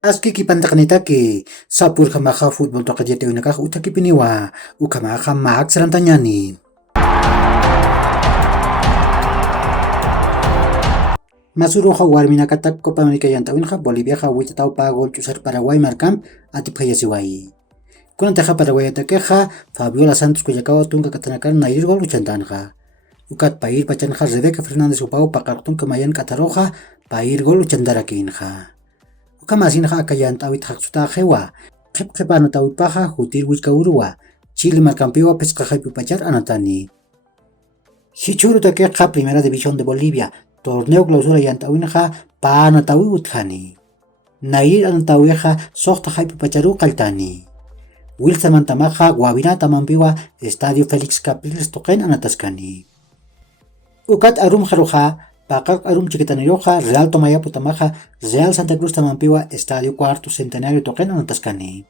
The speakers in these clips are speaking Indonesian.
Aski kipantakanita ki sapur kamaka football to kajete unaka utaki piniwa ukamaka maak sarantanyani. Masuro ha warmina katak Copa America yantawinja Bolivia ha wita pa gol chusar Paraguay marcam atipaya siwai. Kuna teja Paraguay atakeja Fabiola Santos kuyakawa tunga katanakan nair gol uchantanja. Ukat pair pachanja Rebeca Fernández upau pakartun kemayan kataroja pair gol uchandarakinja. Ukamasinja akayantawit haksuta jewa qep anatawi paja hutir wika urua Chile marcampiwa pescaja pachar anatani. Hichuru takeja Primera División de Bolivia torneo clausura yantawinja pa anatawi uthani. Nair anatawija sohta jaipi pacharu kaltani. Wilson Mantamaja Guavirata Mampiwa Estadio Félix Capriles toquen anataskani. Ukat arum jaroja pakak arum chiquitaniroja Real Tomaya Putamaja Real Santa Cruz Tamampiwa Estadio Cuarto Centenario toquen anataskani.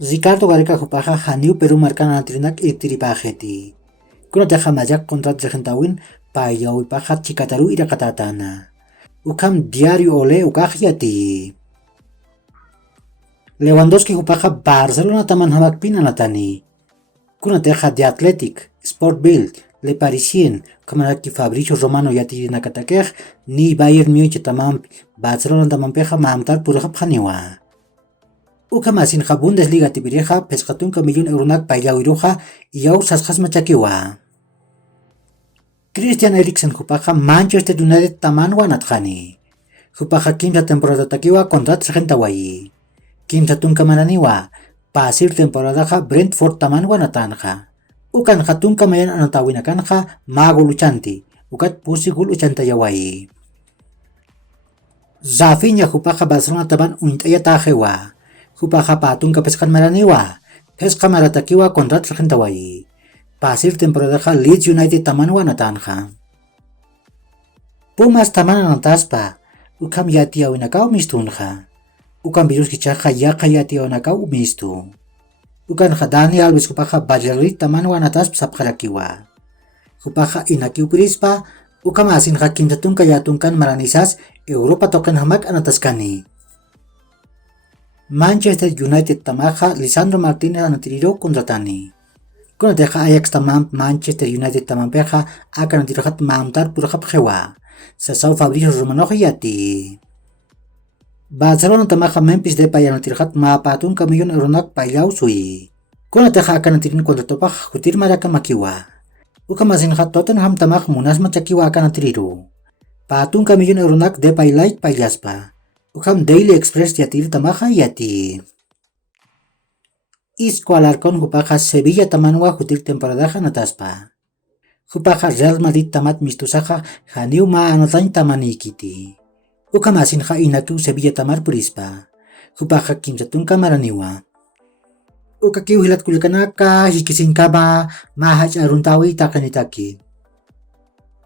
Ricardo Gareca Jupaja Janiu Perú marcana natrinak itiripajeti. Kuna teja mayak kontrat regentawin payawi paja chikataru irakatatana. Ukam diario ole ukajiati. Lewandowski Jupaja Barcelona taman hamak pinanatani. Kuna teja de Athletic, Sport Bild, Le Parisien, kamanaki Fabricio Romano yati nakatakej ni Bayern Munich tamam Barcelona tamampeja mamtar puraja pjaniwa. Ukamasin ha Bundesliga tibireja pescatun kamillon euronak payawiruja yaw sasjas machakiwa. Christian Eriksen Jupaja Manchester United taman wanatjani. Jupaja quinta temporada takiwa kontrat regentawayi. Quinta tun kamananiwa pasir temporada Brentford taman wanatanja. Ukan hatun kamayan anatawinakanja mago luchanti. Ukat pusigul uchantayawayi. Zafinya Jupaja Barcelona taban unitayatajewa. Jupaja patun kapeskan maraniwa. Pesca maratakiwa kontrat regentawayi. Pasir temporada Leeds United taman wanatanja. Pumas taman anataspa. Ukam yati awinakaw mistunja. Ukan virus kichaja yaka yati awnakaw mistu. Ukan Dani Alves Jupaja Valladolid taman wanataspa sapjarakiwa. Jupaja inakiw pirispa. Ukam asin kintatun kayatunkan maranisas Europa token hamak anataskani. Manchester United tamaja Lisandro Martínez anatiriro kontratani. Kuna teja Ajax tamam Manchester United tamampeja akan anatirohat mamtar purajap jewa. Sasau Fabricio Romano yati. Barcelona tamaja Memphis Depay anatirohat mapatun kamillon euronak payaw sui. Kuna teja akan anatirin kontratopaj hutir maraka makiwa. Ukamasinja Tottenham tamaj munas machakiwa akan anatiriru. Patun kamillon euronak Depay light payaspa. Ukam Daily Express yatir tamaja yati. Isco Alarcón Jupaja Sevilla tamanwa hutir temporadaja nataspa. Jupaja Real Madrid tamat mistusaja janiu ma anotain tamanikiti. Ukamasinja inakiu Sevilla tamar purispa. Jupaja kimsatun kamaraniwa. Ukakiu hilat kulkanaka hikisinkama mahaj aruntawi takanitaki.